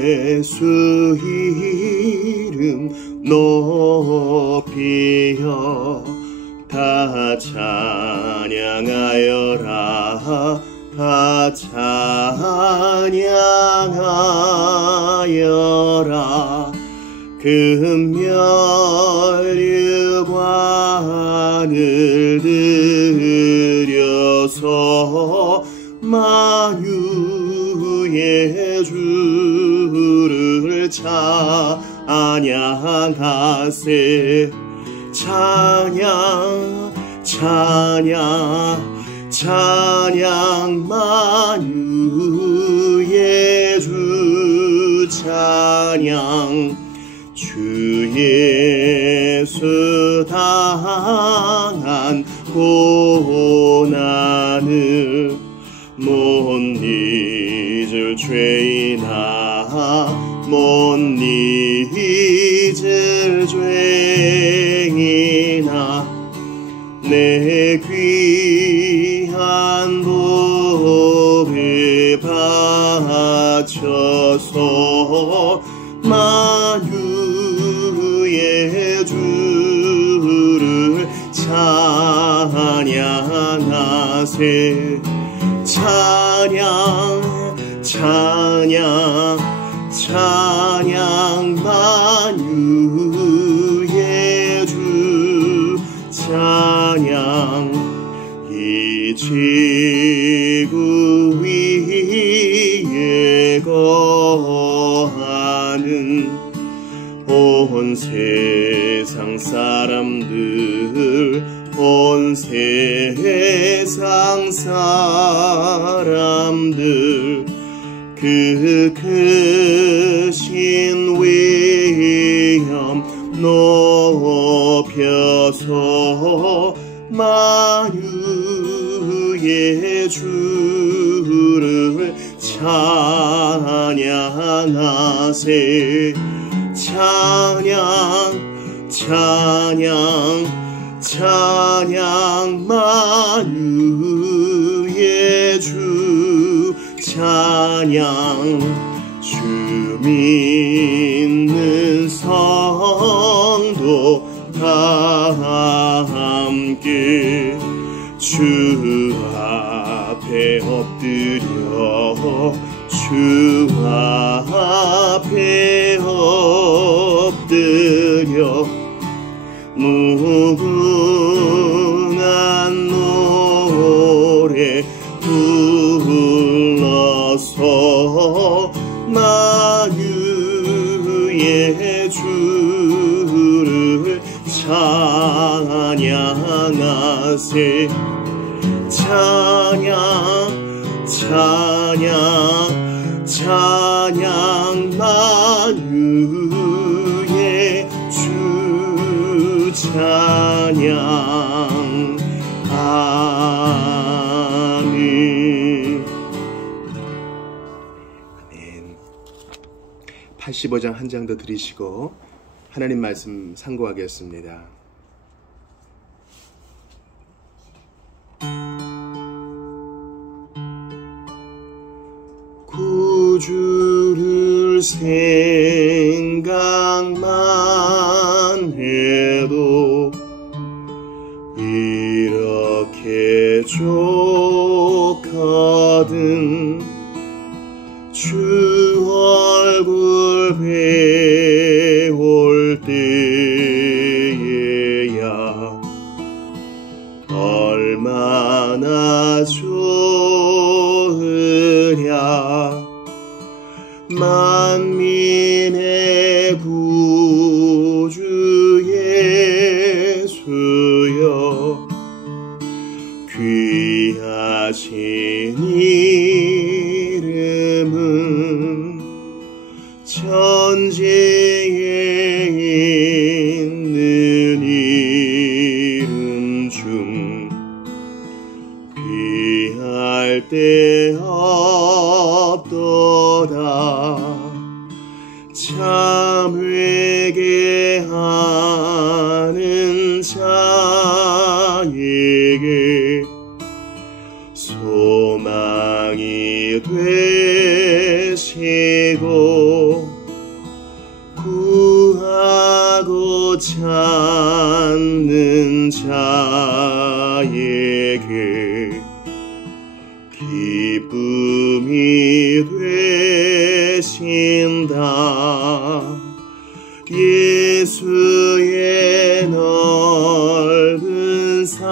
예수 이름 높이여 다 찬양하여라 다 찬양하여라 금멸류관을 들여서 만유의 주를 찬양하세 찬양 찬양 찬양 만유의 주 찬양 주 예수 당한 고난을 못 잊을 죄이나 못 잊을 죄이나 내 귀한 법에 바쳐서 만유의 주를 찬양하세 찬양 찬양 찬양 만유의 주 찬양 이 지구 위에 거하는 온 세상 사람들 온 세상 사람들 그 크신 위엄 높여서 만유의 주를 찬양하세 찬양 찬양 찬양 만유의 주 찬양 주 믿는 성도 다 함께 주 앞에 엎드려 주 앞에 엎드려 무궁한 노래 불러서 만유의 주를 찬양하세 찬양 찬양 찬양 만유의 주 찬양 아멘. 아멘. 85장 한 장 더 드리시고 하나님 말씀 상고하겠습니다. 구주를 생각만 해도 이렇게 좋거든 주 얼굴 배울 때에야 얼마나 좋으랴 만민의 구주 예수여 귀하신 이름은 천지에 있는 이름 중 비할 데 없도다 참 회개하는 자에게 소망이 되시고 주의 넓은 사랑을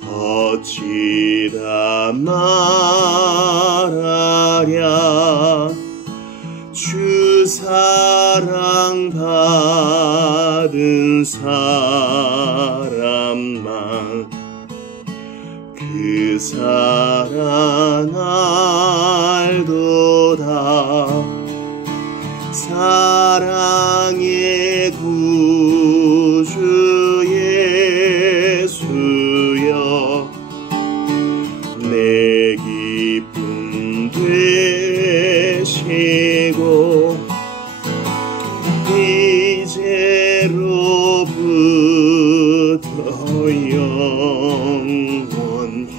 어찌 다 말하랴. 주 사랑 받은 사람만 그 사랑 알도다. 사랑의 구주 예수여, 내 기쁨 되시고 이제로부터 영원히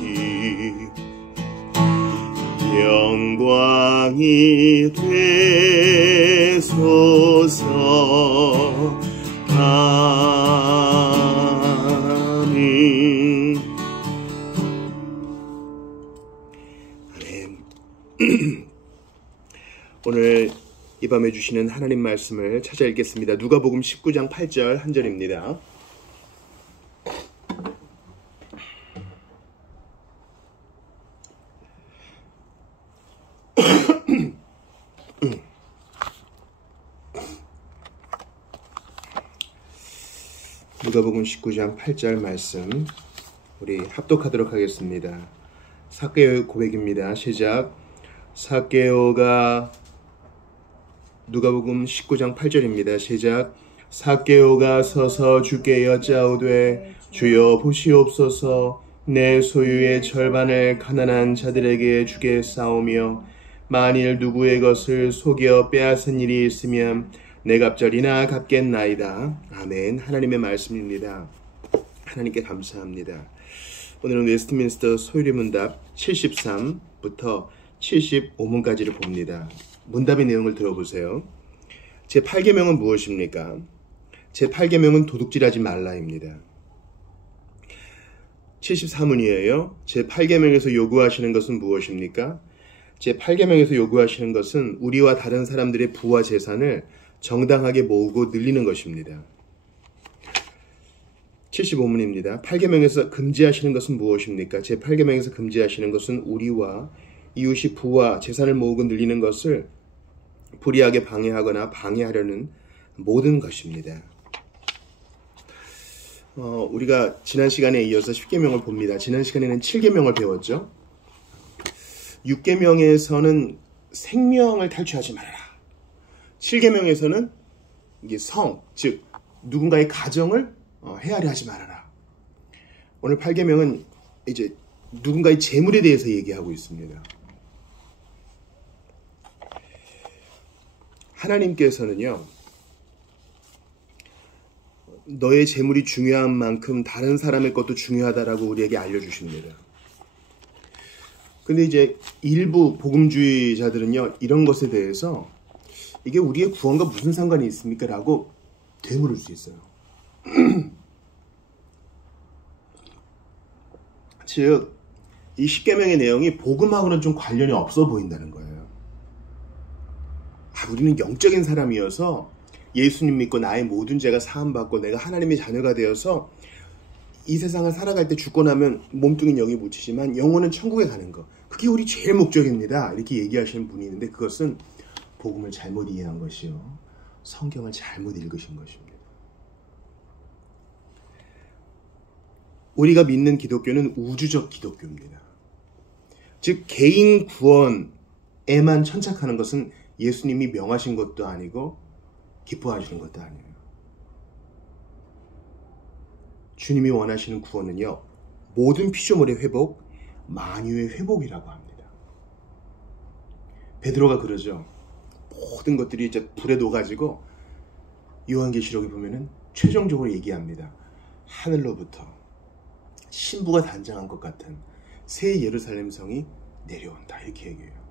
영광이 되소서. 아멘. 아멘. 오늘 이 밤에 주시는 하나님 말씀을 찾아 읽겠습니다. 누가복음 19장 8절 한 절입니다. 누가복음 19장 8절 말씀 우리 합독하도록 하겠습니다. 삭개오의 고백입니다. 시작. 삭개오가, 누가복음 19장 8절입니다. 시작. 삭개오가 서서 주께 여짜오되 주여 보시옵소서, 내 소유의 절반을 가난한 자들에게 주겠사오며 만일 누구의 것을 속여 빼앗은 일이 있으면 내 갑절이나 갚겠나이다. 아멘. 하나님의 말씀입니다. 하나님께 감사합니다. 오늘은 웨스트민스터 소유리 문답 73부터 75문까지를 봅니다. 문답의 내용을 들어보세요. 제8계명은 무엇입니까? 제8계명은 도둑질하지 말라입니다. 74문이에요. 제8계명에서 요구하시는 것은 무엇입니까? 제8계명에서 요구하시는 것은 우리와 다른 사람들의 부와 재산을 정당하게 모으고 늘리는 것입니다. 75문입니다. 8계명에서 금지하시는 것은 무엇입니까? 제8계명에서 금지하시는 것은 우리와 이웃이 부와 재산을 모으고 늘리는 것을 불의하게 방해하거나 방해하려는 모든 것입니다. 우리가 지난 시간에 이어서 10계명을 봅니다. 지난 시간에는 7계명을 배웠죠. 6계명에서는 생명을 탈취하지 말아라. 7계명에서는 이게 성, 즉 누군가의 가정을 헤아려 하지 말아라. 오늘 8계명은 이제 누군가의 재물에 대해서 얘기하고 있습니다. 하나님께서는요, 너의 재물이 중요한 만큼 다른 사람의 것도 중요하다라고 우리에게 알려주십니다. 근데 이제 일부 복음주의자들은요, 이런 것에 대해서 이게 우리의 구원과 무슨 상관이 있습니까? 라고 되물을 수 있어요. 즉, 이 10계명의 내용이 복음하고는 좀 관련이 없어 보인다는 거예요. 우리는 영적인 사람이어서 예수님 믿고 나의 모든 죄가 사함받고 내가 하나님의 자녀가 되어서 이 세상을 살아갈 때 죽고 나면 몸뚱이는 여기 묻히지만 영혼은 천국에 가는 거, 그게 우리 제일 목적입니다. 이렇게 얘기하시는 분이 있는데 그것은 복음을 잘못 이해한 것이요, 성경을 잘못 읽으신 것입니다. 우리가 믿는 기독교는 우주적 기독교입니다. 즉 개인 구원에만 천착하는 것은 예수님이 명하신 것도 아니고 기뻐하시는 것도 아니에요. 주님이 원하시는 구원은요, 모든 피조물의 회복, 만유의 회복이라고 합니다. 베드로가 그러죠. 모든 것들이 이제 불에 녹아지고, 요한계시록에 보면은 최종적으로 얘기합니다. 하늘로부터 신부가 단장한 것 같은 새 예루살렘 성이 내려온다, 이렇게 얘기해요.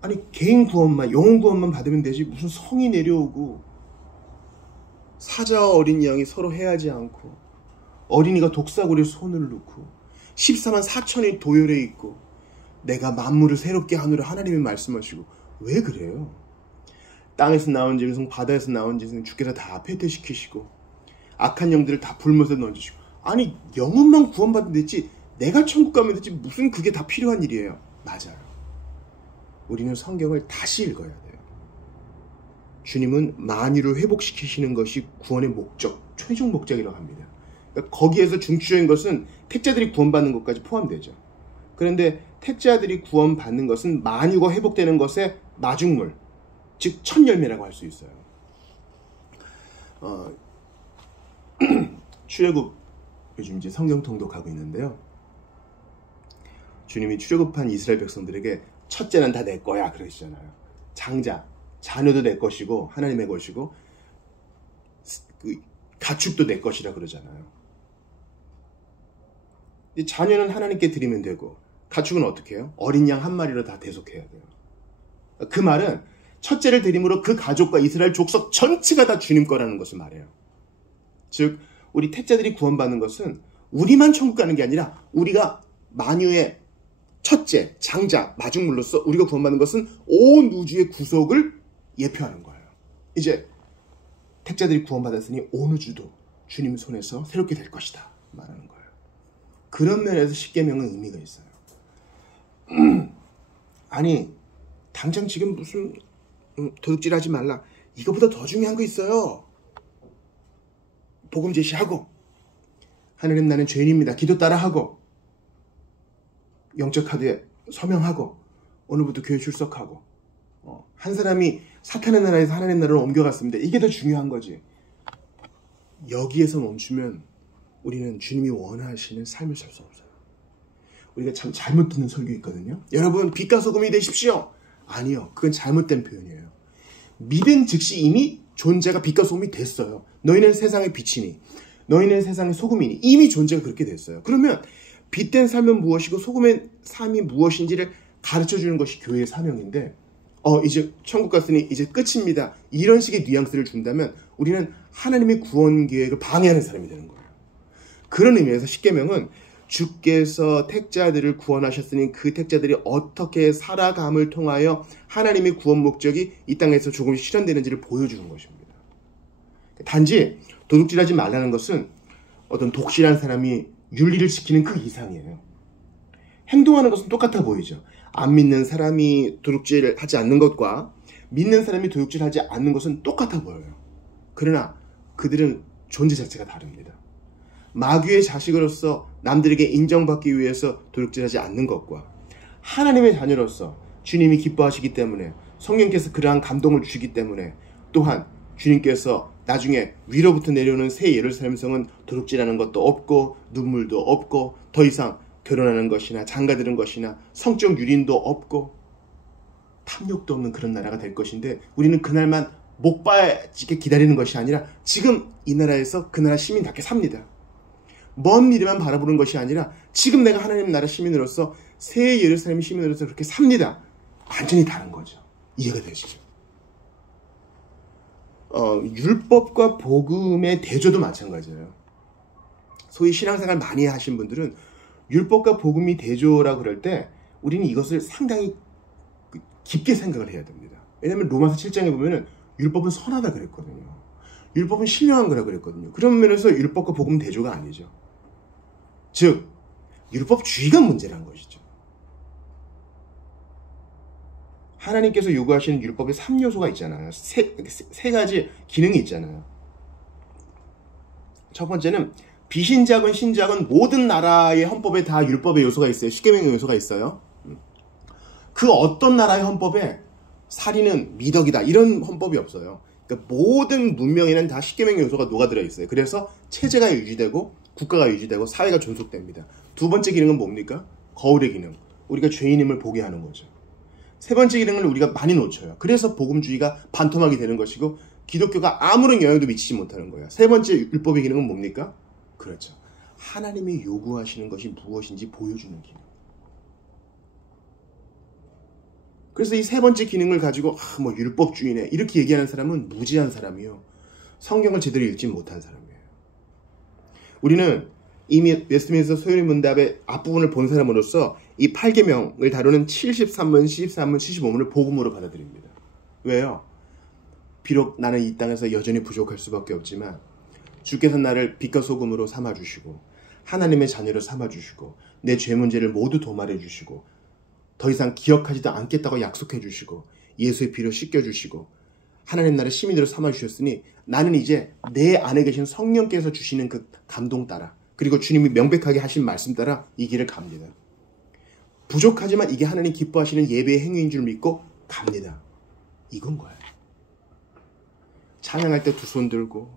아니 개인 구원만, 영혼 구원만 받으면 되지 무슨 성이 내려오고, 사자와 어린 양이 서로 해하지 않고, 어린이가 독사구리에 손을 놓고 14만 4천이 도열해 있고, 내가 만물을 새롭게 하노라 하나님이 말씀하시고, 왜 그래요? 땅에서 나온 짐승, 바다에서 나온 짐승 주께서 다 패퇴시키시고 악한 영들을 다 불못에 넣어주시고. 아니 영혼만 구원받으면 됐지 내가 천국 가면 됐지 무슨 그게 다 필요한 일이에요. 맞아요. 우리는 성경을 다시 읽어야 돼요. 주님은 만유를 회복시키시는 것이 구원의 목적, 최종 목적이라고 합니다. 그러니까 거기에서 중추적인 것은 택자들이 구원받는 것까지 포함되죠. 그런데 택자들이 구원받는 것은 만유가 회복되는 것의 마중물, 즉 첫 열매라고 할 수 있어요. 출애굽 요즘 이제 성경 통독하고 있는데요. 주님이 출애굽한 이스라엘 백성들에게 첫째는 다 내 거야 그러시잖아요. 장자, 자녀도 내 것이고 하나님의 것이고 그 가축도 내 것이라 그러잖아요. 자녀는 하나님께 드리면 되고 가축은 어떻게 해요? 어린 양 한 마리로 다 대속해야 돼요. 그 말은 첫째를 드림으로 그 가족과 이스라엘 족속 전체가 다 주님 거라는 것을 말해요. 즉 우리 택자들이 구원받는 것은 우리만 천국 가는 게 아니라 우리가 만유의 첫째, 장자, 마중물로서 우리가 구원받는 것은 온 우주의 구속을 예표하는 거예요. 이제 택자들이 구원받았으니 온 우주도 주님 손에서 새롭게 될 것이다 말하는 거예요. 그런 면에서 십계명은 의미가 있어요. 아니 당장 지금 무슨 도둑질하지 말라 이거보다 더 중요한 거 있어요. 복음 제시하고 하나님 나는 죄인입니다 기도 따라하고 영적 카드에 서명하고 오늘부터 교회 출석하고 한 사람이 사탄의 나라에서 하나님 나라로 옮겨갔습니다. 이게 더 중요한 거지. 여기에서 멈추면 우리는 주님이 원하시는 삶을 살 수 없어요. 우리가 참 잘못 듣는 설교 있거든요. 여러분 빛과 소금이 되십시오. 아니요. 그건 잘못된 표현이에요. 믿은 즉시 이미 존재가 빛과 소금이 됐어요. 너희는 세상의 빛이니 너희는 세상의 소금이니 이미 존재가 그렇게 됐어요. 그러면 빛된 삶은 무엇이고 소금의 삶이 무엇인지를 가르쳐주는 것이 교회의 사명인데 이제 천국 갔으니 이제 끝입니다. 이런 식의 뉘앙스를 준다면 우리는 하나님의 구원 계획을 방해하는 사람이 되는 거예요. 그런 의미에서 십계명은 주께서 택자들을 구원하셨으니 그 택자들이 어떻게 살아감을 통하여 하나님의 구원 목적이 이 땅에서 조금씩 실현되는지를 보여주는 것입니다. 단지 도둑질하지 말라는 것은 어떤 독실한 사람이 윤리를 지키는 그 이상이에요. 행동하는 것은 똑같아 보이죠. 안 믿는 사람이 도둑질을 하지 않는 것과 믿는 사람이 도둑질하지 않는 것은 똑같아 보여요. 그러나 그들은 존재 자체가 다릅니다. 마귀의 자식으로서 남들에게 인정받기 위해서 도둑질하지 않는 것과 하나님의 자녀로서 주님이 기뻐하시기 때문에 성령께서 그러한 감동을 주시기 때문에 또한 주님께서 나중에 위로부터 내려오는 새 예루살렘 성은 도둑질하는 것도 없고 눈물도 없고 더 이상 결혼하는 것이나 장가드는 것이나 성적 유린도 없고 탐욕도 없는 그런 나라가 될 것인데 우리는 그날만 목 빠지게 기다리는 것이 아니라 지금 이 나라에서 그 나라 시민답게 삽니다. 먼 미래만 바라보는 것이 아니라 지금 내가 하나님 나라 시민으로서 새 예루살렘 시민으로서 그렇게 삽니다. 완전히 다른 거죠. 이해가 되시죠? 율법과 복음의 대조도 마찬가지예요. 소위 신앙생활 많이 하신 분들은 율법과 복음이 대조라고 그럴 때 우리는 이것을 상당히 깊게 생각을 해야 됩니다. 왜냐하면 로마서 7장에 보면은 율법은 선하다 그랬거든요. 율법은 신령한 거라 그랬거든요. 그런 면에서 율법과 복음 대조가 아니죠. 즉 율법주의가 문제란 것이죠. 하나님께서 요구하시는 율법의 3요소가 있잖아요. 세 가지 기능이 있잖아요. 첫 번째는 비신자건 신자건 모든 나라의 헌법에 다 율법의 요소가 있어요. 십계명의 요소가 있어요. 그 어떤 나라의 헌법에 살인은 미덕이다 이런 헌법이 없어요. 그러니까 모든 문명에는 다 십계명의 요소가 녹아들어 있어요. 그래서 체제가 유지되고 국가가 유지되고 사회가 존속됩니다. 두 번째 기능은 뭡니까? 거울의 기능. 우리가 죄인임을 보게 하는 거죠. 세 번째 기능을 우리가 많이 놓쳐요. 그래서 복음주의가 반토막이 되는 것이고 기독교가 아무런 영향도 미치지 못하는 거예요. 세 번째 율법의 기능은 뭡니까? 그렇죠. 하나님이 요구하시는 것이 무엇인지 보여주는 기능. 그래서 이 세 번째 기능을 가지고 뭐 율법주의네 이렇게 얘기하는 사람은 무지한 사람이요. 성경을 제대로 읽지 못한 사람이에요. 우리는 이미 웨스트민스터 소요리 문답의 앞부분을 본 사람으로서 이 8계명을 다루는 73문, 74문, 75문을 복음으로 받아들입니다. 왜요? 비록 나는 이 땅에서 여전히 부족할 수밖에 없지만 주께서 나를 빛과 소금으로 삼아주시고 하나님의 자녀로 삼아주시고 내 죄 문제를 모두 도말해주시고 더 이상 기억하지도 않겠다고 약속해주시고 예수의 피로 씻겨주시고 하나님 나라의 시민으로 삼아주셨으니 나는 이제 내 안에 계신 성령께서 주시는 그 감동 따라 그리고 주님이 명백하게 하신 말씀 따라 이 길을 갑니다. 부족하지만 이게 하나님 기뻐하시는 예배의 행위인 줄 믿고 갑니다. 이건 거예요. 찬양할 때 두 손 들고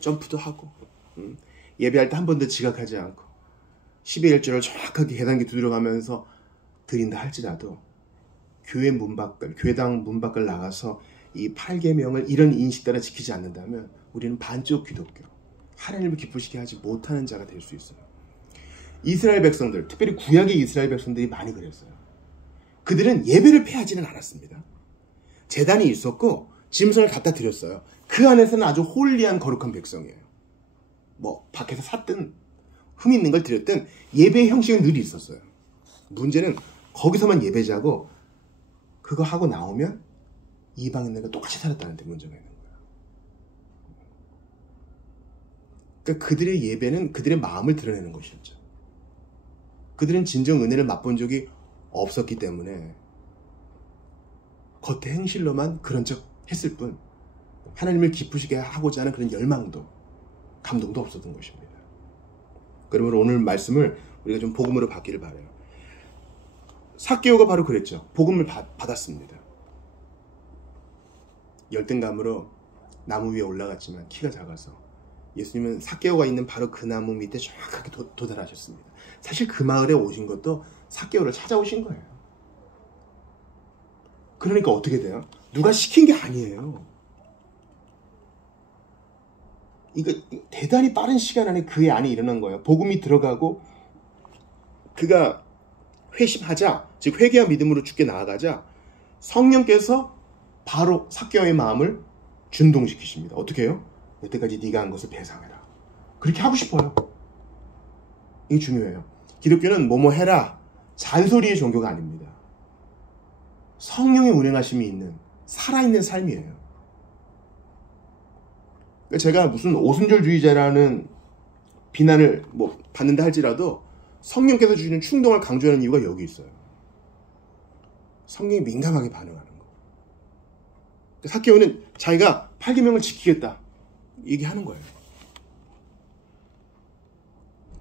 점프도 하고 예배할 때 한 번도 지각하지 않고 10의 1절을 정확하게 계단기 두드려가면서 드린다 할지라도 교회 문 밖을 교회당 문 밖을 나가서 이 8계명을 이런 인식 따라 지키지 않는다면 우리는 반쪽 기독교 하나님을 기쁘시게 하지 못하는 자가 될 수 있어요. 이스라엘 백성들 특별히 구약의 이스라엘 백성들이 많이 그랬어요. 그들은 예배를 패하지는 않았습니다. 제단이 있었고 짐승을 갖다 드렸어요. 그 안에서는 아주 홀리한 거룩한 백성이에요. 뭐 밖에서 샀든 흠 있는 걸 드렸든 예배의 형식은 늘 있었어요. 문제는 거기서만 예배자고 그거 하고 나오면 이방인들과 똑같이 살았다는 데 문제가 있는 거예요. 그러니까 그들의 예배는 그들의 마음을 드러내는 것이었죠. 그들은 진정 은혜를 맛본 적이 없었기 때문에 겉의 행실로만 그런 척 했을 뿐 하나님을 기쁘시게 하고자 하는 그런 열망도 감동도 없었던 것입니다. 그러면 오늘 말씀을 우리가 좀 복음으로 받기를 바라요. 삭개오가 바로 그랬죠. 복음을 받았습니다. 열등감으로 나무 위에 올라갔지만 키가 작아서 예수님은 삭개오가 있는 바로 그 나무 밑에 정확하게 도달하셨습니다. 사실 그 마을에 오신 것도 삭개오를 찾아오신 거예요. 그러니까 어떻게 돼요? 누가 시킨 게 아니에요. 이거 대단히 빠른 시간 안에 그의 안에 일어난 거예요. 복음이 들어가고 그가 회심하자, 즉 회개와 믿음으로 주께 나아가자 성령께서 바로 삭개오의 마음을 준동시키십니다. 어떻게 해요? 여태까지 네가 한 것을 배상해라. 그렇게 하고 싶어요. 이게 중요해요. 기독교는 뭐뭐 해라 잔소리의 종교가 아닙니다. 성령의 운행하심이 있는 살아있는 삶이에요. 제가 무슨 오순절주의자라는 비난을 받는다 할지라도 성령께서 주시는 충동을 강조하는 이유가 여기 있어요. 성령이 민감하게 반응하는 거. 삭개오는 자기가 8계명을 지키겠다 얘기하는 거예요.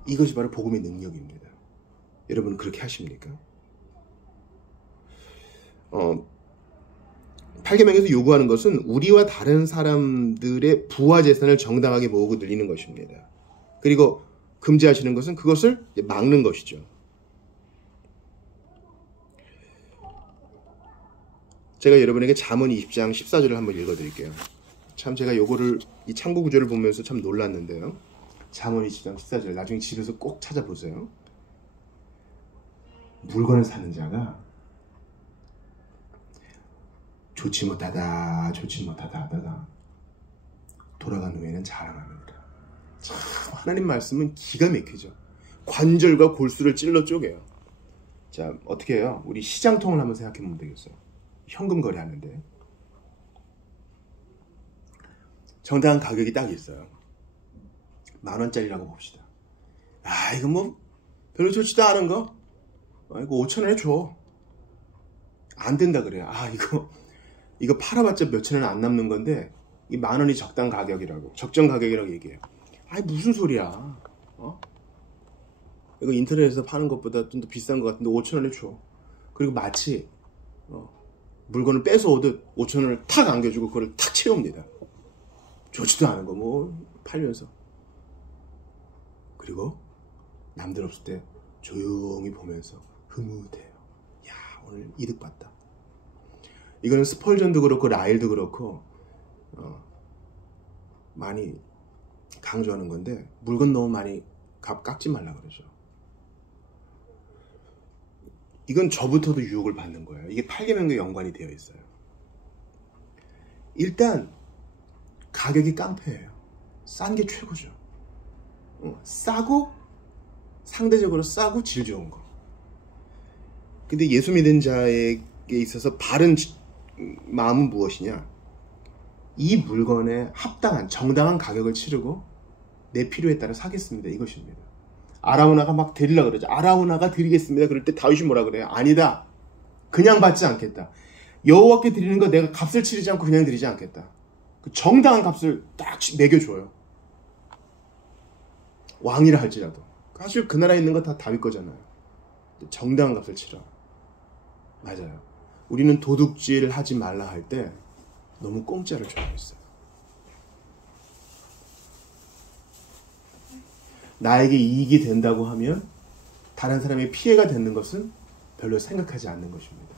이것이 바로 복음의 능력입니다. 여러분 그렇게 하십니까? 8계명에서 요구하는 것은 우리와 다른 사람들의 부와 재산을 정당하게 모으고 늘리는 것입니다. 그리고 금지하시는 것은 그것을 막는 것이죠. 제가 여러분에게 잠언 20장 14절을 한번 읽어드릴게요. 참 제가 요거를 이 창고 구조를 보면서 참 놀랐는데요. 잠언 20장 14절 나중에 집에서 꼭 찾아보세요. 물건을 사는 자가 좋지 못하다 하다가 돌아간 후에는 자랑합니다. 참 하나님 말씀은 기가 막히죠. 관절과 골수를 찔러 쪼개요. 자 어떻게 해요? 우리 시장통을 한번 생각해 보면 되겠어요. 현금 거래하는데 정당한 가격이 딱 있어요. 10,000원짜리라고 봅시다. 아 이거 뭐 별로 좋지도 않은 거? 이거 5,000원에 줘. 안 된다 그래요. 아 이거 팔아봤자 몇천 원 안 남는 건데 이 10,000원이 적정 가격이라고 얘기해요. 아이 무슨 소리야? 이거 인터넷에서 파는 것보다 좀 더 비싼 것 같은데 5,000원에 줘. 그리고 마치 물건을 뺏어오듯 5,000원을 탁 안겨주고 그걸 탁 채웁니다. 좋지도 않은 거 뭐 팔면서. 그리고 남들 없을 때 조용히 보면서 흐뭇해요. 야 오늘 이득 봤다. 이거는 스펄전도 그렇고 라일도 그렇고 많이 강조하는 건데 물건 너무 많이 깎지 말라 그러죠. 이건 저부터도 유혹을 받는 거예요. 이게 8계명과 연관이 되어 있어요. 일단 가격이 깡패예요. 싼 게 최고죠. 싸고 상대적으로 싸고 질 좋은 거. 근데 예수 믿은 자에게 있어서 바른 마음은 무엇이냐? 이 물건에 합당한 정당한 가격을 치르고 내 필요에 따라 사겠습니다. 이것입니다. 아라우나가 막 드리려고 그러죠. 아라우나가 드리겠습니다. 그럴 때 다윗이 뭐라 그래요? 아니다. 그냥 받지 않겠다. 여호와께 드리는 거 내가 값을 치르지 않고 그냥 드리지 않겠다. 그 정당한 값을 딱 매겨줘요. 왕이라 할지라도. 사실 그 나라에 있는 거 다 다윗 거잖아요. 정당한 값을 치러. 맞아요. 우리는 도둑질 하지 말라 할 때 너무 공짜를 좋아했어요. 나에게 이익이 된다고 하면 다른 사람의 피해가 되는 것은 별로 생각하지 않는 것입니다.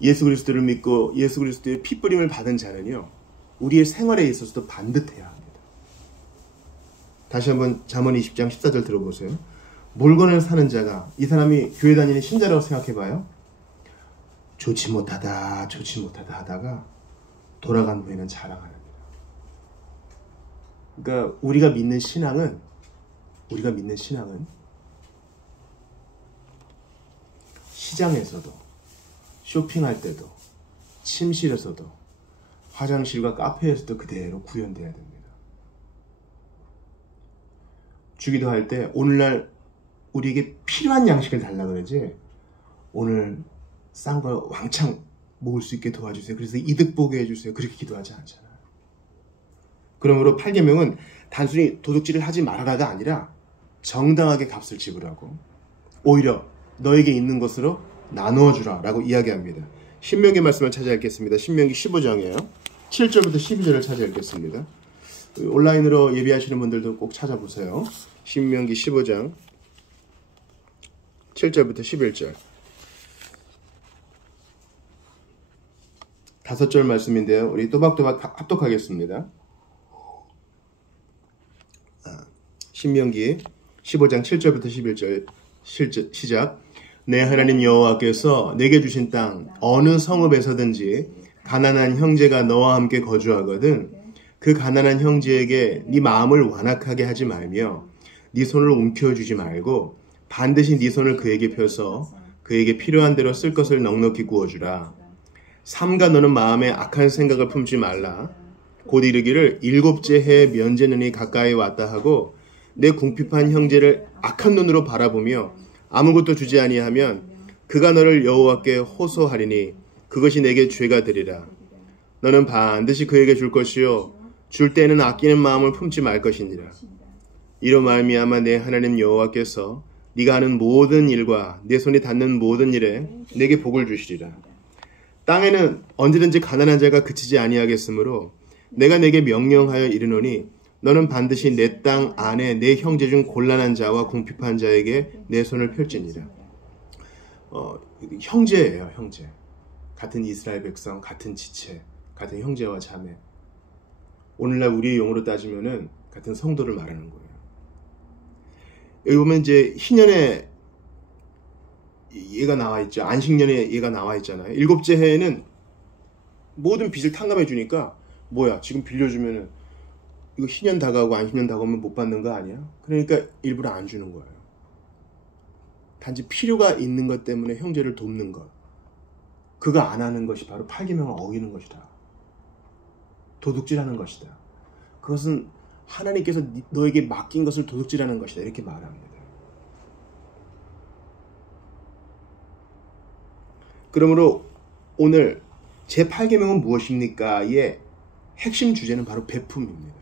예수 그리스도를 믿고 예수 그리스도의 피뿌림을 받은 자는요, 우리의 생활에 있어서도 반듯해야 합니다. 다시 한번 잠언 20장 14절 들어보세요. 물건을 사는 자가, 이 사람이 교회 다니는 신자라고 생각해봐요. 좋지 못하다 하다가 돌아간 후에는 자랑하는. 그러니까 우리가 믿는 신앙은 시장에서도, 쇼핑할 때도, 침실에서도, 화장실과 카페에서도 그대로 구현돼야 됩니다. 주기도 할 때 오늘날 우리에게 필요한 양식을 달라 그러지, 오늘 싼 거 왕창 먹을 수 있게 도와주세요. 그래서 이득 보게 해주세요. 그렇게 기도하지 않잖아요. 그러므로 8계명은 단순히 도둑질을 하지 말아라가 아니라 정당하게 값을 지불하고 오히려 너에게 있는 것으로 나누어 주라 라고 이야기합니다. 신명기 말씀을 찾아 읽겠습니다. 신명기 15장이에요. 7절부터 12절을 찾아 읽겠습니다. 온라인으로 예비하시는 분들도 꼭 찾아보세요. 신명기 15장 7절부터 11절. 5절 말씀인데요. 우리 또박또박 합독하겠습니다. 신명기 15장 7절부터 11절 시작. 내 하나님 여호와께서 내게 주신 땅 어느 성읍에서든지 가난한 형제가 너와 함께 거주하거든 그 가난한 형제에게 네 마음을 완악하게 하지 말며 네 손을 움켜쥐지 말고 반드시 네 손을 그에게 펴서 그에게 필요한 대로 쓸 것을 넉넉히 구워주라. 삼가 너는 마음에 악한 생각을 품지 말라. 곧 이르기를 7째 해에 면제는이 가까이 왔다 하고 내 궁핍한 형제를 악한 눈으로 바라보며 아무것도 주지 아니하면 그가 너를 여호와께 호소하리니 그것이 내게 죄가 되리라. 너는 반드시 그에게 줄 것이요 줄 때는 아끼는 마음을 품지 말 것이니라. 이로 말미암아 내 하나님 여호와께서 네가 하는 모든 일과 내 손이 닿는 모든 일에 내게 복을 주시리라. 땅에는 언제든지 가난한 자가 그치지 아니하겠으므로 내가 내게 명령하여 이르노니 너는 반드시 내 땅 안에 내 형제 중 곤란한 자와 궁핍한 자에게 내 손을 펼지니라. 형제예요, 형제. 같은 이스라엘 백성, 같은 지체, 같은 형제와 자매. 오늘날 우리의 용어로 따지면은 같은 성도를 말하는 거예요. 여기 보면 이제 희년에 얘가 나와 있죠. 안식년에 얘가 나와 있잖아요. 7째 해에는 모든 빚을 탕감해 주니까 뭐야, 지금 빌려주면은 이거 희년 다가오고 안식년 다가오면 못 받는 거 아니야? 그러니까 일부러 안 주는 거예요. 단지 필요가 있는 것 때문에 형제를 돕는 것. 그거 안 하는 것이 바로 8계명을 어기는 것이다. 도둑질하는 것이다. 그것은 하나님께서 너에게 맡긴 것을 도둑질하는 것이다. 이렇게 말합니다. 그러므로 오늘 제8계명은 무엇입니까?의 핵심 주제는 바로 베품입니다.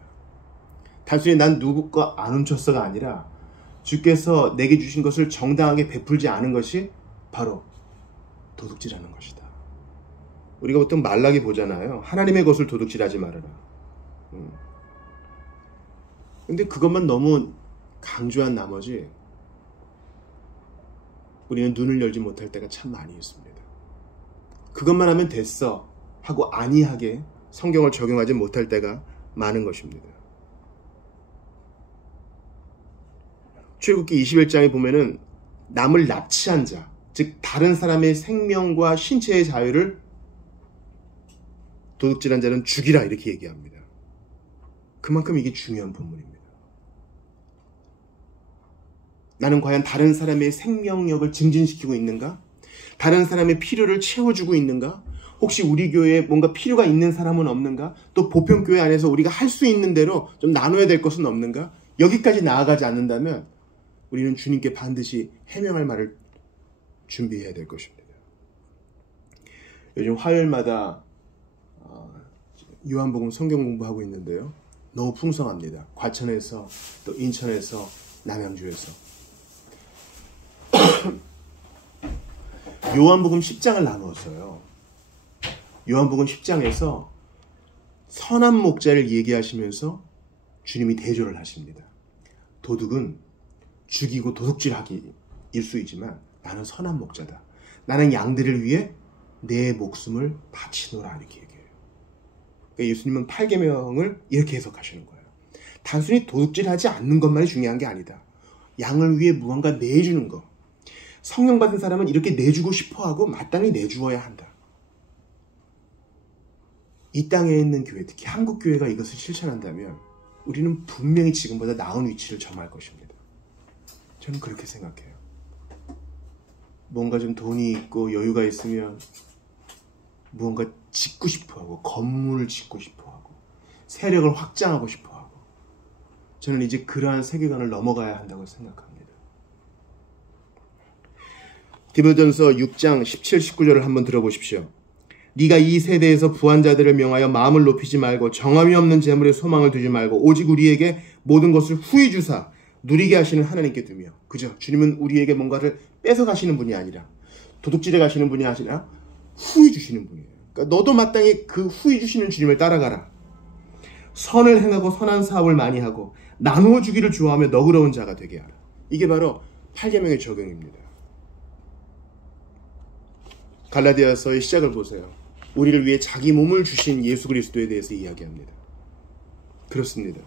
단순히 난 누구 거 안 훔쳤어가 아니라 주께서 내게 주신 것을 정당하게 베풀지 않은 것이 바로 도둑질하는 것이다. 우리가 보통 말라기 보잖아요. 하나님의 것을 도둑질하지 말아라. 근데 그것만 너무 강조한 나머지 우리는 눈을 열지 못할 때가 참 많이 있습니다. 그것만 하면 됐어 하고 안이하게 성경을 적용하지 못할 때가 많은 것입니다. 출애굽기 21장에 보면은 남을 납치한 자, 즉 다른 사람의 생명과 신체의 자유를 도둑질한 자는 죽이라 이렇게 얘기합니다. 그만큼 이게 중요한 본문입니다. 나는 과연 다른 사람의 생명력을 증진시키고 있는가? 다른 사람의 필요를 채워주고 있는가? 혹시 우리 교회에 뭔가 필요가 있는 사람은 없는가? 또 보편교회 안에서 우리가 할 수 있는 대로 좀 나눠야 될 것은 없는가? 여기까지 나아가지 않는다면 우리는 주님께 반드시 해명할 말을 준비해야 될 것입니다. 요즘 화요일마다 요한복음 성경 공부하고 있는데요. 너무 풍성합니다. 과천에서 또 인천에서 남양주에서 요한복음 10장을 나누었어요. 요한복음 10장에서 선한 목자를 얘기하시면서 주님이 대조를 하십니다. 도둑은 죽이고 도둑질하기일 수 있지만 나는 선한 목자다. 나는 양들을 위해 내 목숨을 바치노라 이렇게 얘기해요. 그러니까 예수님은 8계명을 이렇게 해석하시는 거예요. 단순히 도둑질하지 않는 것만이 중요한 게 아니다. 양을 위해 무언가 내주는 것. 성령 받은 사람은 이렇게 내주고 싶어하고 마땅히 내주어야 한다. 이 땅에 있는 교회, 특히 한국 교회가 이것을 실천한다면 우리는 분명히 지금보다 나은 위치를 점할 것입니다. 저는 그렇게 생각해요. 뭔가 좀 돈이 있고 여유가 있으면 무언가 짓고 싶어하고 건물을 짓고 싶어하고 세력을 확장하고 싶어하고 저는 이제 그러한 세계관을 넘어가야 한다고 생각합니다. 디모데전서 6장 17, 19절을 한번 들어보십시오. 네가 이 세대에서 부한 자들을 명하여 마음을 높이지 말고 정함이 없는 재물에 소망을 두지 말고 오직 우리에게 모든 것을 후히 주사 누리게 하시는 하나님께 두며. 그죠? 주님은 우리에게 뭔가를 뺏어 가시는 분이 아니라 도둑질해 가시는 분이 아니라 후히 주시는 분이에요. 그러니까 너도 마땅히 그 후히 주시는 주님을 따라가라. 선을 행하고 선한 사업을 많이 하고 나누어 주기를 좋아하며 너그러운 자가 되게 하라. 이게 바로 8계명의 적용입니다. 갈라디아서의 시작을 보세요. 우리를 위해 자기 몸을 주신 예수 그리스도에 대해서 이야기합니다. 그렇습니다.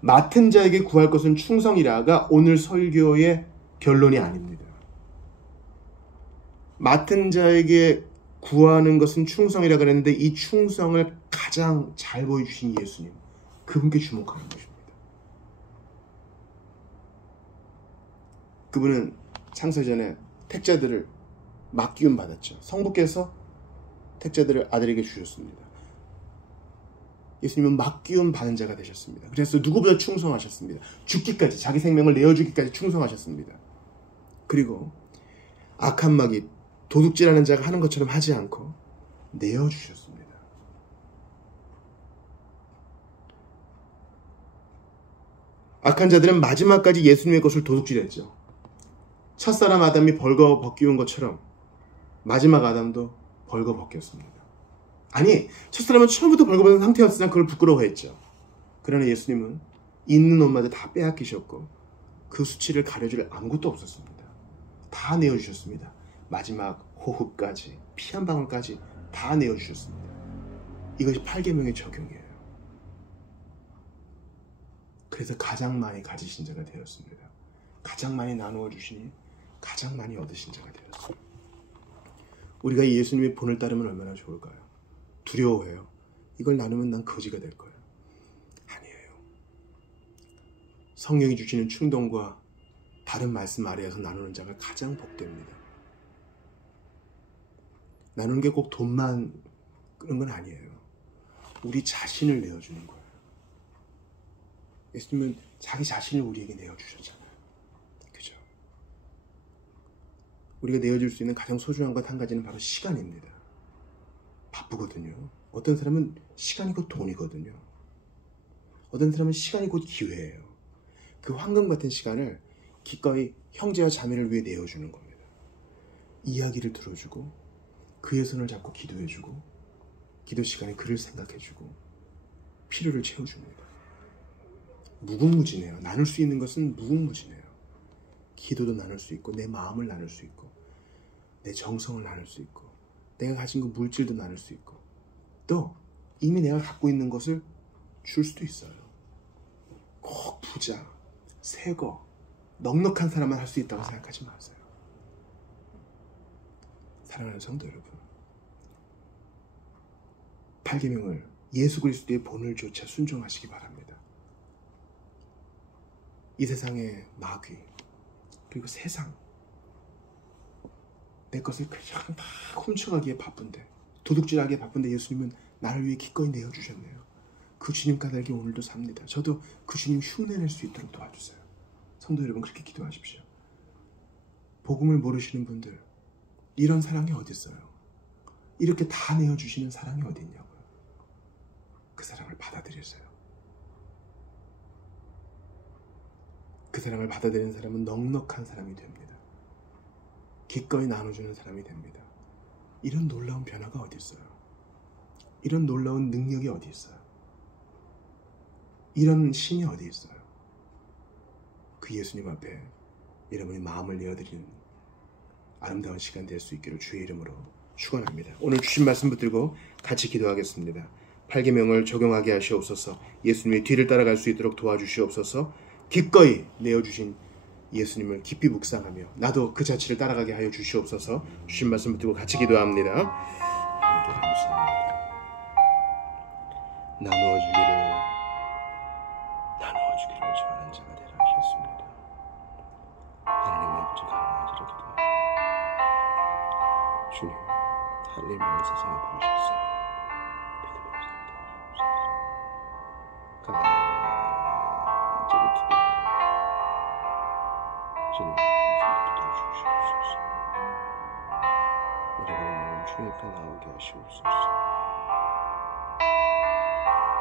맡은 자에게 구할 것은 충성이라가 오늘 설교의 결론이 아닙니다. 맡은 자에게 구하는 것은 충성이라 그랬는데 이 충성을 가장 잘 보여주신 예수님, 그분께 주목하는 것입니다. 그분은 창세전에 택자들을 맡기움 받았죠. 성부께서 택자들을 아들에게 주셨습니다. 예수님은 맡기움 받은 자가 되셨습니다. 그래서 누구보다 충성하셨습니다. 죽기까지, 자기 생명을 내어주기까지 충성하셨습니다. 그리고 악한 마귀, 도둑질하는 자가 하는 것처럼 하지 않고 내어주셨습니다. 악한 자들은 마지막까지 예수님의 것을 도둑질했죠. 첫사람 아담이 벌거 벗기운 것처럼 마지막 아담도 벌거 벗겼습니다. 아니, 첫사람은 처음부터 벌거 벗은 상태였으나 그걸 부끄러워했죠. 그러나 예수님은 있는 옷마저 다 빼앗기셨고 그 수치를 가려줄 아무것도 없었습니다. 다 내어주셨습니다. 마지막 호흡까지, 피 한 방울까지 다 내어주셨습니다. 이것이 8계명의 적용이에요. 그래서 가장 많이 가지신 자가 되었습니다. 가장 많이 나누어 주시니 가장 많이 얻으신 자가 되었어요. 우리가 예수님의 본을 따르면 얼마나 좋을까요? 두려워해요. 이걸 나누면 난 거지가 될 거예요. 아니에요. 성령이 주시는 충동과 다른 말씀 아래에서 나누는 자가 가장 복됩니다. 나누는 게 꼭 돈만 그런 건 아니에요. 우리 자신을 내어주는 거예요. 예수님은 자기 자신을 우리에게 내어주셨잖아요. 그죠? 우리가 내어줄 수 있는 가장 소중한 것 한 가지는 바로 시간입니다. 바쁘거든요. 어떤 사람은 시간이 곧 돈이거든요. 어떤 사람은 시간이 곧 기회예요. 그 황금 같은 시간을 기꺼이 형제와 자매를 위해 내어주는 겁니다. 이야기를 들어주고 그의 손을 잡고 기도해주고 기도 시간에 그를 생각해주고 필요를 채워줍니다. 무궁무진해요. 나눌 수 있는 것은 무궁무진해요. 기도도 나눌 수 있고 내 마음을 나눌 수 있고 내 정성을 나눌 수 있고 내가 가진 그 물질도 나눌 수 있고 또 이미 내가 갖고 있는 것을 줄 수도 있어요. 꼭 부자, 새거, 넉넉한 사람만 할 수 있다고 생각하지 마세요. 사랑하는 성도 여러분, 8계명을 예수 그리스도의 본을조차 순종하시기 바랍니다. 이 세상의 마귀 그리고 세상 내 것을 그냥 막 훔쳐가기에 바쁜데, 도둑질하기에 바쁜데 예수님은 나를 위해 기꺼이 내어주셨네요. 그 주님 까닭에 오늘도 삽니다. 저도 그 주님 흉내낼 수 있도록 도와주세요. 성도 여러분, 그렇게 기도하십시오. 복음을 모르시는 분들, 이런 사랑이 어디 있어요? 이렇게 다 내어주시는 사랑이 어디 있냐고요. 그 사랑을 받아들이세요. 그 사랑을 받아들이는 사람은 넉넉한 사람이 됩니다. 기꺼이 나눠주는 사람이 됩니다. 이런 놀라운 변화가 어디 있어요? 이런 놀라운 능력이 어디 있어요? 이런 신이 어디 있어요? 그 예수님 앞에 여러분이 마음을 내어드리는 아름다운 시간 될 수 있기를 주의 이름으로 축원합니다. 오늘 주신 말씀 붙들고 같이 기도하겠습니다. 8계명을 적용하게 하시옵소서. 예수님의 뒤를 따라갈 수 있도록 도와주시옵소서. 기꺼이 내어주신 예수님을 깊이 묵상하며 나도 그 자취를 따라가게 하여 주시옵소서. 주신 말씀 붙들고 같이 기도합니다. 하나님께 감사합니다. 나누어주기를 좋아하는 자가 되라 하셨습니다. 하나님 아버지 강한지로 기도합니다. 주님, 하나님을 세상에 보내셨어요. 믿음으로 살게 하시옵소서. 간절히 기도합니다. 주님, 말씀 붙들어 주시옵소서. 여러분의 영혼 주님 앞에 나오게 하시옵소서.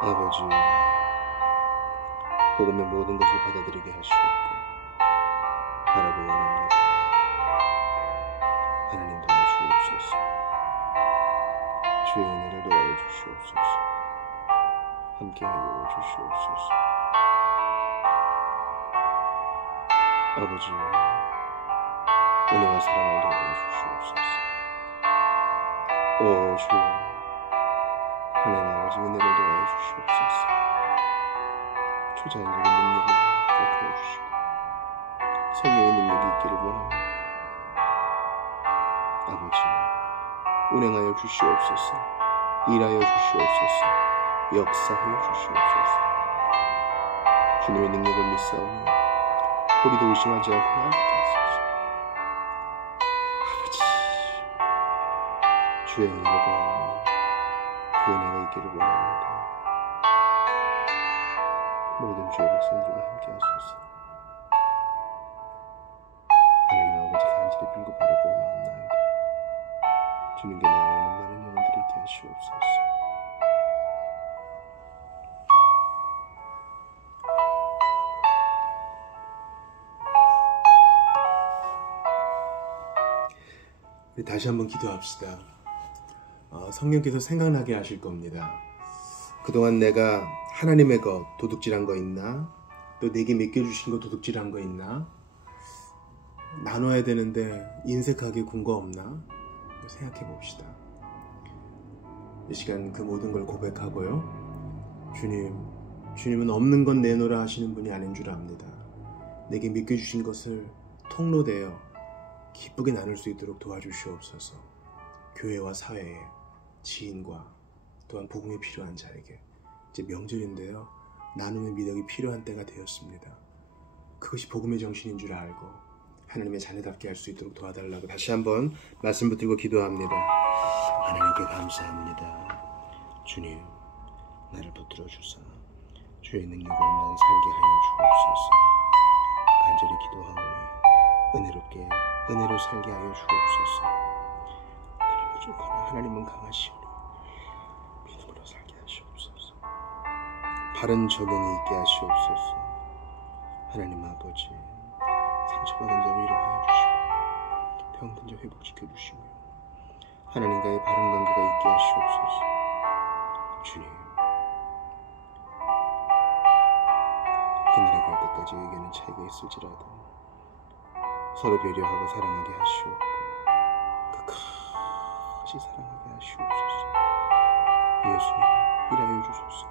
아버지, 복음의 모든 것을 받아들이게 하시옵고 바라고 원합니다. 하나님 도와주옵소서. 주의 은혜를 도와여 주시옵소서. 함께하여 주시옵소서. 아버지, 은혜와 사랑을 도와여 주시옵소서. 오 주여, 하나님 아버지 은혜를 도와여 주시옵소서. 초자연적인 능력을 격하여 주시고 성령의 능력이 있기를 원합니다. 아버지, 운행하여 주시옵소서. 일하여 주시옵소서. 역사하여 주시옵소서. 주님의 능력을 믿사오니 우리도 의심하지 않고 나아가게 하소서. 아버지, 주의 은혜를 구하오니 그 은혜가 있기를 원합니다. 모든 주의 백성들과 함께 하소서. 하나님 아버지, 간절히 빌고 바라고 나옵나이다. 주님께 나오는 많은 영혼들이 있게 하시옵소서. 우리 다시 한번 기도합시다. 성령께서 생각나게 하실 겁니다. 그동안 내가 하나님의 것 도둑질한 거 있나? 또 내게 맡겨주신 거 도둑질한 거 있나? 나눠야 되는데 인색하게 군 거 없나? 생각해 봅시다. 이 시간 그 모든 걸 고백하고요. 주님은 없는 건 내놓으라 하시는 분이 아닌 줄 압니다. 내게 맡겨주신 것을 통로되어 기쁘게 나눌 수 있도록 도와주시옵소서. 교회와 사회에, 지인과 또한 복음이 필요한 자에게. 이제 명절인데요, 나눔의 미덕이 필요한 때가 되었습니다. 그것이 복음의 정신인 줄 알고 하나님의 자녀답게 할 수 있도록 도와달라고 다시 한번 말씀 붙들고 기도합니다. 하나님께 감사합니다. 주님, 나를 붙들어 주사 주의 능력으로만 살게 하여 주옵소서. 간절히 기도하오니 은혜로 살게 하여 주옵소서. 하나님 부족하나 하나님은 강하시오니 믿음으로 살게 하시옵소서. 바른 적용이 있게 하시옵소서. 하나님 아버지, 상처받은 자 위로하여 주시고 병든 자 회복시켜 주시며 하나님과의 바른 관계가 있게 하시옵소서. 주님, 그날에 갈 때까지 의견은 차이가 있을지라도 서로 배려하고 사랑하게 하시옵고 끝까지 사랑하게 하시옵소서. 예수님, 일하여 주소서.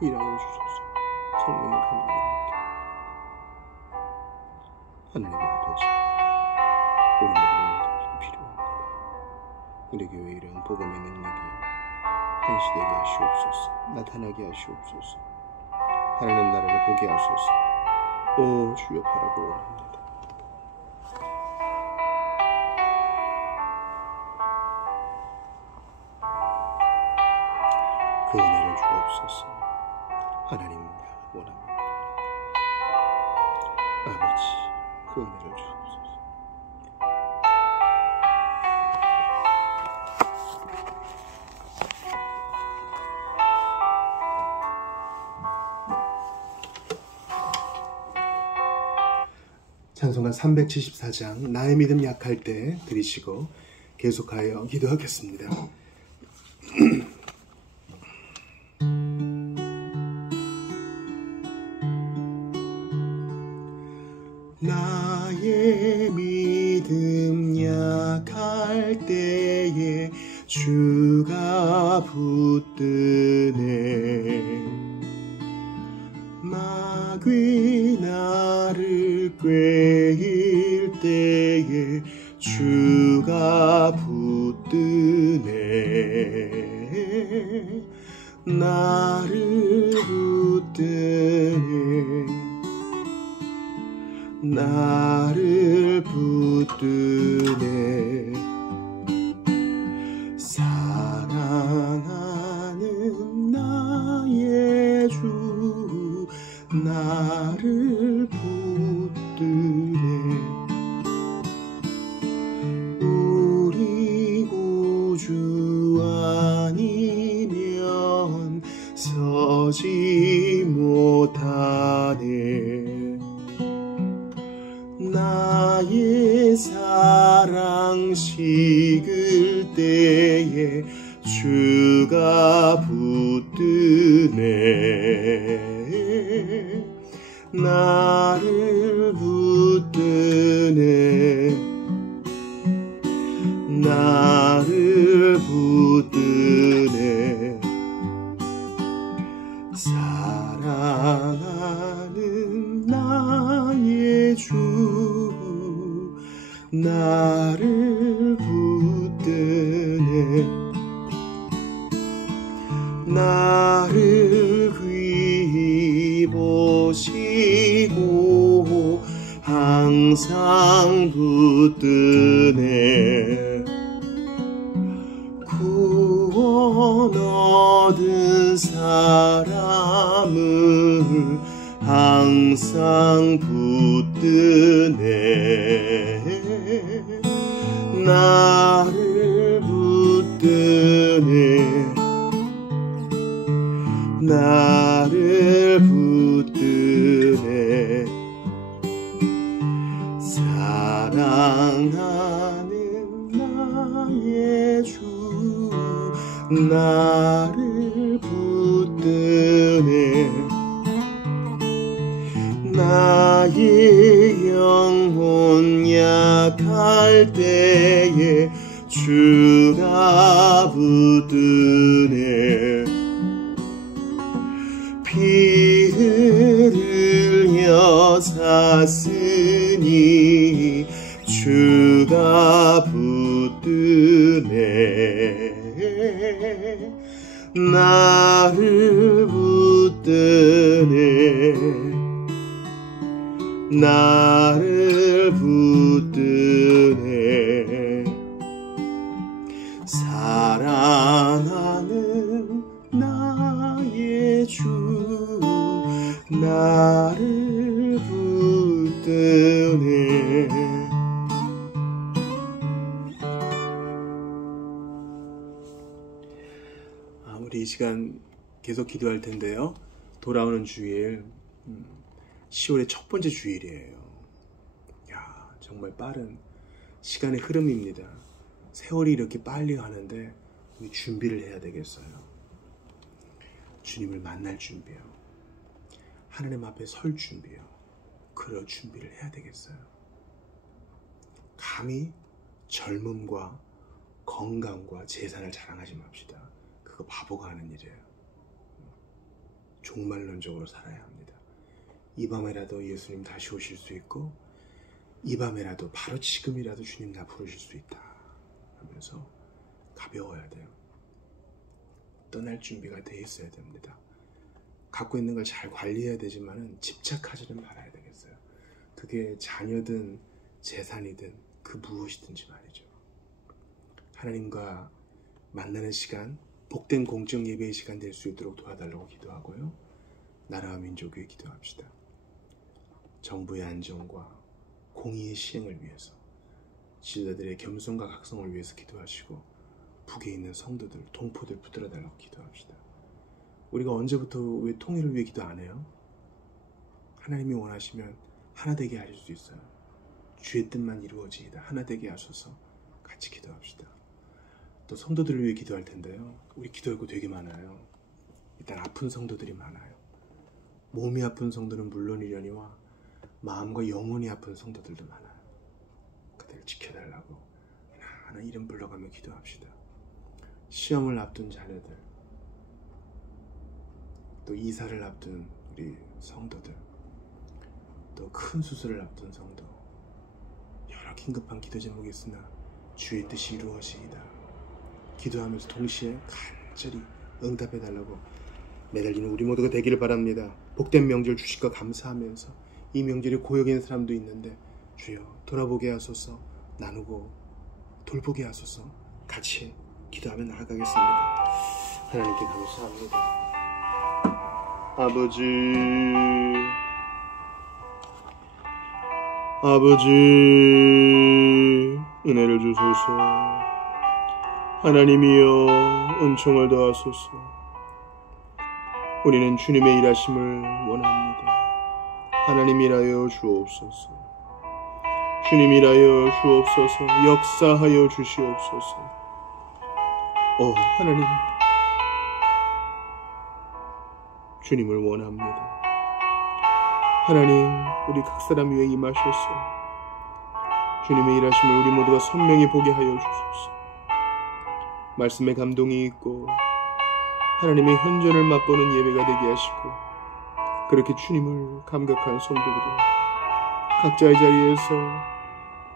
일하여 주소서. 성령의 감동을 함께. 하나님 아버지, 우리 모두는 필요합니다. 우리 교회에 이런 복음의 능력이 현시되게 하시옵소서. 나타나게 하시옵소서. 하나님 나라를 보게 하소서. 오 주여, 바라고 원합니다. 그 은혜를 주옵소서. 하나님 원합니다. 아버지, 그 은혜를 주옵소서. 찬송가 374장 나의 믿음 약할 때 들으시고 계속하여 기도하겠습니다. 나의 믿음 약할 때에 주가 붙드네. 마귀 나를 꾀일 때에 주가 붙드네. 나를 붙드네. 나를 붙드네. 사랑하는 나의 주 나를 붙드네. 우리 구주 아니면 서지 못하네. 나의 사랑 식을 때에 주가 붙드네. 나를 붙드네. 나를 붙드네. 사랑하는 나의 주 나를 붙드네. 나를 귀히 보시고 항상 붙드네. 구원 얻은 사람을 항상 붙드네. 나를 붙드네. 나를 붙드네. 사랑하는 나의 주 나를 붙드네. 나의 영혼 약할 때에 주가 붙드네. 피 흘려 샀으니 주가 붙드네. 나를 붙드네. 나를 붙드네. 사랑하는 나의 주 나를 붙드네. 우리 이 시간 계속 기도할 텐데요. 돌아오는 주일 10월의 첫 번째 주일이에요. 야, 정말 빠른 시간의 흐름입니다. 세월이 이렇게 빨리 가는데 우리 준비를 해야 되겠어요. 주님을 만날 준비요. 하나님 앞에 설 준비요. 그럴 준비를 해야 되겠어요. 감히 젊음과 건강과 재산을 자랑하지 맙시다. 그거 바보가 하는 일이에요. 종말론적으로 살아야 합니다. 이 밤에라도 예수님 다시 오실 수 있고 이 밤에라도 바로 지금이라도 주님 나 부르실 수 있다 하면서 가벼워야 돼요. 떠날 준비가 돼 있어야 됩니다. 갖고 있는 걸 잘 관리해야 되지만 집착하지는 말아야 되겠어요. 그게 자녀든 재산이든 그 무엇이든지 말이죠. 하나님과 만나는 시간, 복된 공적 예배의 시간 될 수 있도록 도와달라고 기도하고요. 나라와 민족 위해 기도합시다. 정부의 안정과 공의의 시행을 위해서, 지도자들의 겸손과 각성을 위해서 기도하시고, 북에 있는 성도들, 동포들 붙들어달라고 기도합시다. 우리가 언제부터 왜 통일을 위해 기도 안 해요? 하나님이 원하시면 하나 되게 하실 수 있어요. 주의 뜻만 이루어지이다. 하나 되게 하셔서 같이 기도합시다. 또 성도들을 위해 기도할 텐데요. 우리 기도할 거 되게 많아요. 일단 아픈 성도들이 많아요. 몸이 아픈 성도는 물론이려니와 마음과 영혼이 아픈 성도들도 많아요. 그들을 지켜달라고 하나 이름 불러가며 기도합시다. 시험을 앞둔 자녀들, 또 이사를 앞둔 우리 성도들, 또 큰 수술을 앞둔 성도, 여러 긴급한 기도 제목이 있으나 주의 뜻이 이루어지이다. 기도하면서 동시에 간절히 응답해달라고 매달리는 우리 모두가 되기를 바랍니다. 복된 명절 주실 것 감사하면서 이 명절에 고역인 사람도 있는데 주여 돌아보게 하소서, 나누고 돌보게 하소서, 같이 기도하며 나아가겠습니다. 하나님께 감사합니다. 아버지 은혜를 주소서. 하나님이여 은총을 더하소서. 우리는 주님의 일하심을 원합니다. 하나님이라여 주옵소서. 주님이라여 주옵소서. 역사하여 주시옵소서. 하나님, 주님을 원합니다. 하나님, 우리 각 사람 위에 임하셔서 주님의 일하심을 우리 모두가 선명히 보게 하여 주소서. 말씀에 감동이 있고 하나님의 현존을 맛보는 예배가 되게 하시고, 그렇게 주님을 감격한 성도들이 각자의 자리에서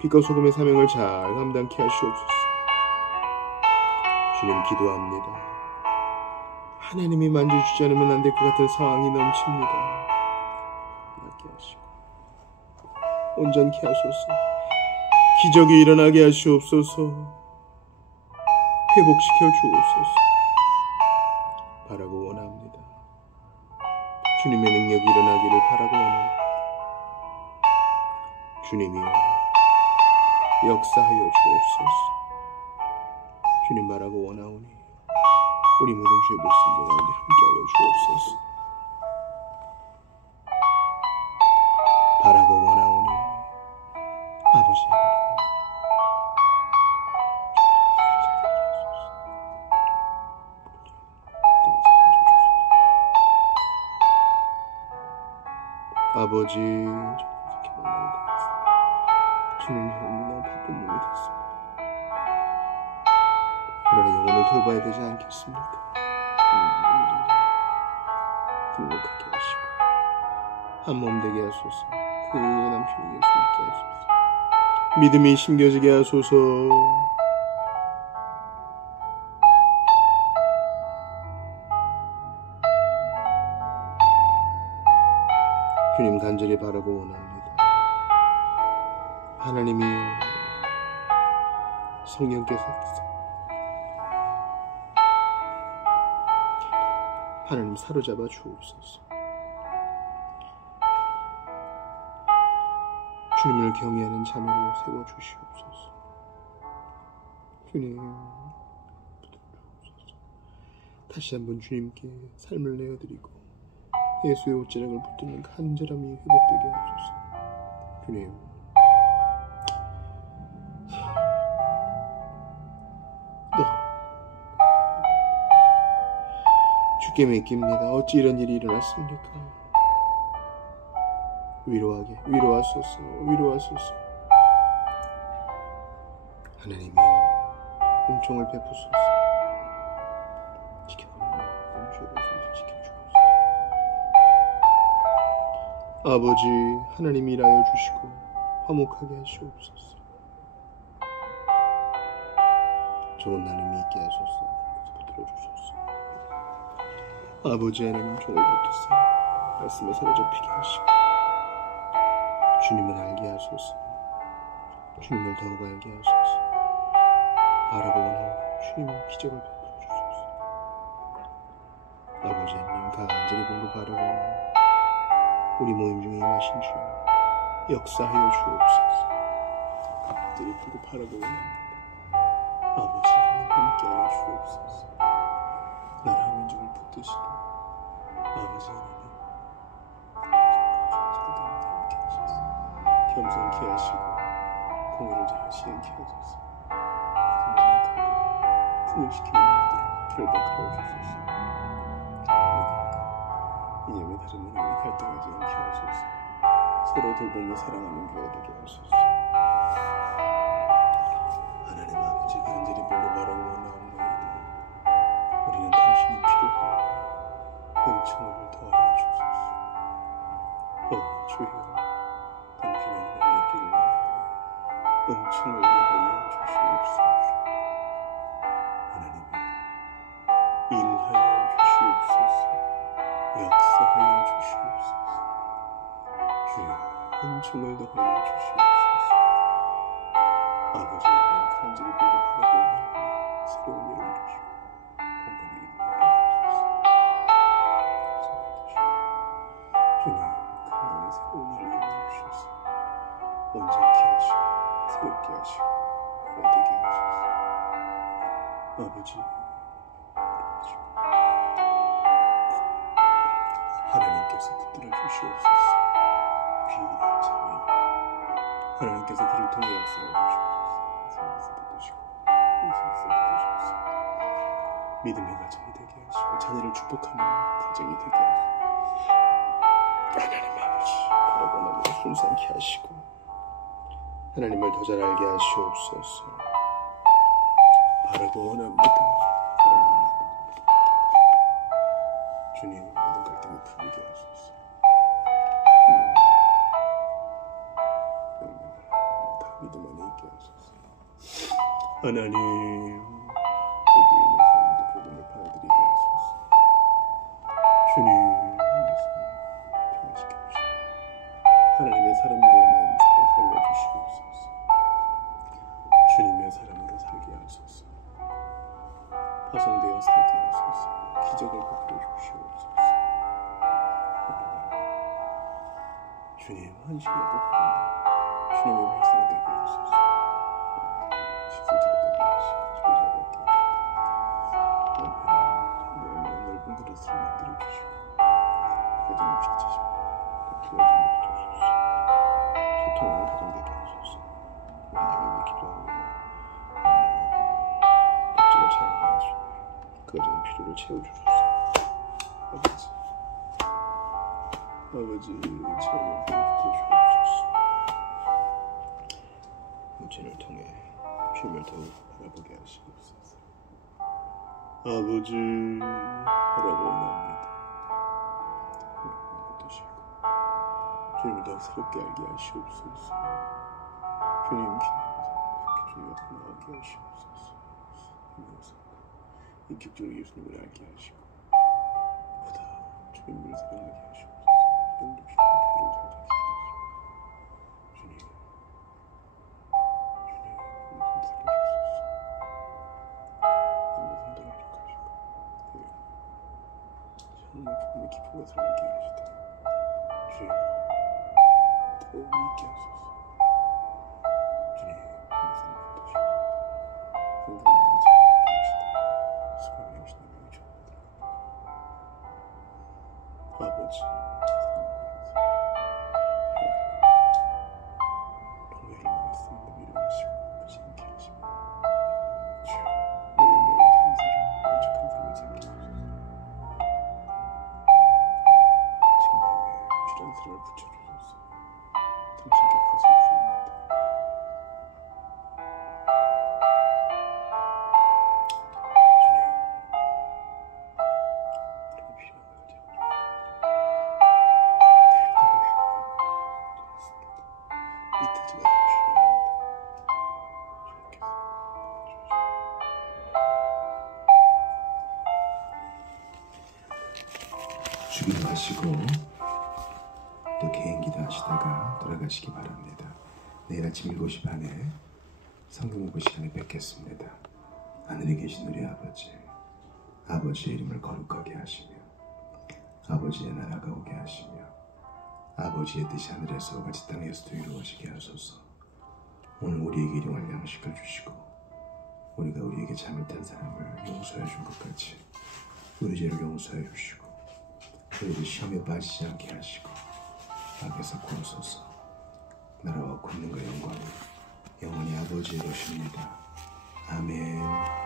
빛과 소금의 사명을 잘 감당케 하시옵소서. 주님 기도합니다. 하나님이 만져주지 않으면 안 될 것 같은 상황이 넘칩니다. 낫게 하시고 온전케 하소서. 기적이 일어나게 하시옵소서. 회복시켜 주옵소서. 바라고 원합니다. 주님의 능력이 일어나기를 바라고 원합니다. 주님이여 역사하여 주옵소서. 주님 바라고 원하오니 우리 모든 주의 백성들 가운데 함께하여 주옵소서. 바라고 원하오니 아버지 하나님, 아버지 이렇게 만나게 되겠습니다. 주님 너무 바쁜 몸이 됐습니다. 그러나 영혼을 돌봐야 되지 않겠습니까? 등록하게 하시고 한 몸 되게 하소서. 그 남편에게 예수 믿게 하소서. 믿음이 심겨지게 하소서. 주님 간절히 바라고 원합니다. 하나님이여 성령께서 하나님 사로잡아 주옵소서. 주님을 경외하는 자매로 세워주시옵소서. 주님 붙들어주옵소서. 다시 한번 주님께 삶을 내어드리고 예수의 옷자락을 붙드는 간절함이 회복되게 하소서. 주님 주께 맡깁니다. 어찌 이런 일이 일어났습니까? 위로하소서. 위로하소서. 하나님이여 은총을 베푸소서. 지켜보는 모든 주의 백성들 지켜주옵소서. 아버지 하나님 일하여 주시고 화목하게 하시옵소서. 좋은 나눔이 있게 하소서. 붙들어 주소서. 아버지 하나님 종을 붙드사 말씀에 사로잡히게 하시고 주님을 알게 하소서. 주님을 더욱 알게 하소서. 바라고 원하오니 주님의 기적을 베풀어 주소서. 아버지 하나님 간절히 본고 바라고 우리 모임 중에 임하신 주여 역사하여 주옵소서. 간절히 본고 바라고 원합니다. 아버지 하나님 함께하여 주옵소서. 나라 민족을 붙드시고 아버지 하나님 함께 하셔서 겸손케 하시고 공의를 잘 시행케 하소서. 분열시키는 일들을 결박하여 주소서. 이념에 다른 문화에 갈등하지 않게 하소서. 서로 돌보며 사랑하는 교회가 되게 하소서. 하나님 아버지 간절히 별로 바라고 원하옵나이다. 우리는 당신이 필요하오. 은총을 더하여 주소서. 주여 당신의 은혜의 길을 원하오니 은총을 더하여 주시옵소서. 일하여 주시옵소서. 역사하여 주시옵소서. 주여 은총을 더하여 주시옵소서. 아버지 하나님 간절히 보고 바라고 원하오니 새로운 일을 이루시고 공간의 일을 이루어주시고 주님 그 안에 새로운 일을 이루어주셔서 온전케 하시고 새롭게 하시고 되게 하소서. 아버지 하나님께서 붙들어 주시옵소서. 귀한 자매 하나님께서 그를 통해 역사해 주시옵소서. 세상에서 붙드시고 인생에서 붙드시옵소서. 믿음의 가정이 되게 하시고 자녀를 축복하는 가정이 되게 하시고 하나님 아버지 바라보는 순산케 하시고 하나님을 더 잘 알게 하시옵소서. 바라고 원합니다. 주님 모든 갈등을 풀게 하소서. 다 믿음 안에 있게 하소서. 하나님 모두 있는 사람들 부름을 받아들이게 하소서. 주님 평안시켜 주시고 하나님의 사람으로만 살려주시옵소서. 주님의 사람으로 살게 하소서. 파송되어 살게 하소서. 기적을 베풀어 주시옵소서. 주님 한시라도 주님의 발상되게 하소서. 지도자가 되게 하시고 저자가 되게 하시고 남편은 넓은 그릇을 만들어 주시고 가정을 펼치시고 부어진 것도 주소서. 소통하는 가정 되게 하소서. 우리 예배에 기도합니다. 복지를 차리게 하시고 그 가정의 필요를 채워주소서. 아버지 채우는 분부터 주옵소서. 문체를 통해 주님을 더욱 바라보게 하시옵소서. 아버지 바라고 원합니다. 붙드시고 주님을 더욱 새롭게 알게 하시옵소서. 주님 주님 앞에 나가게 하시옵소서. 인격적으로 예수님을 알게 하시고 보다 주님을 사랑하게 하시옵소서. 주님 교회를 잘 지키게 하시고 주님 말씀 살려주소서. 너무 흔들어지게 하시고 정말 그분의 기쁨과 사랑하게 하시다. 주님 더욱 있게 하소서. 주님 말씀 붙드시고 생각나는 사랑하게 하시다. 수고하게 하시는 명이 좋습니다. 아버지 통일을 말씀으로 위로하시고 부지런케 하시고 주여 매일매일 감사로 만족한 삶을 살게 하소서. 주님의 필요한 사랑을 붙여주소서. 당신께 그것을 구합니다. 주기도 하시고 또 개인기도 하시다가 돌아가시기 바랍니다. 내일 아침 7시 반에 성경 공부 시간에 뵙겠습니다. 하늘에 계신 우리 아버지, 아버지의 이름을 거룩하게 하시며 아버지의 나라가 오게 하시며 아버지의 뜻이 하늘에서 같이 땅에서도 이루어지게 하소서. 오늘 우리에게 일용할 양식을 주시고 우리가 우리에게 잘못한 사람을 용서해 준 것 같이 우리 죄를 용서해 주시고 우리를 시험에 빠지지 않게 하시고 악에서 구하소서. 나라와 권능과 영광이 영원히 아버지의 것입니다. 아멘.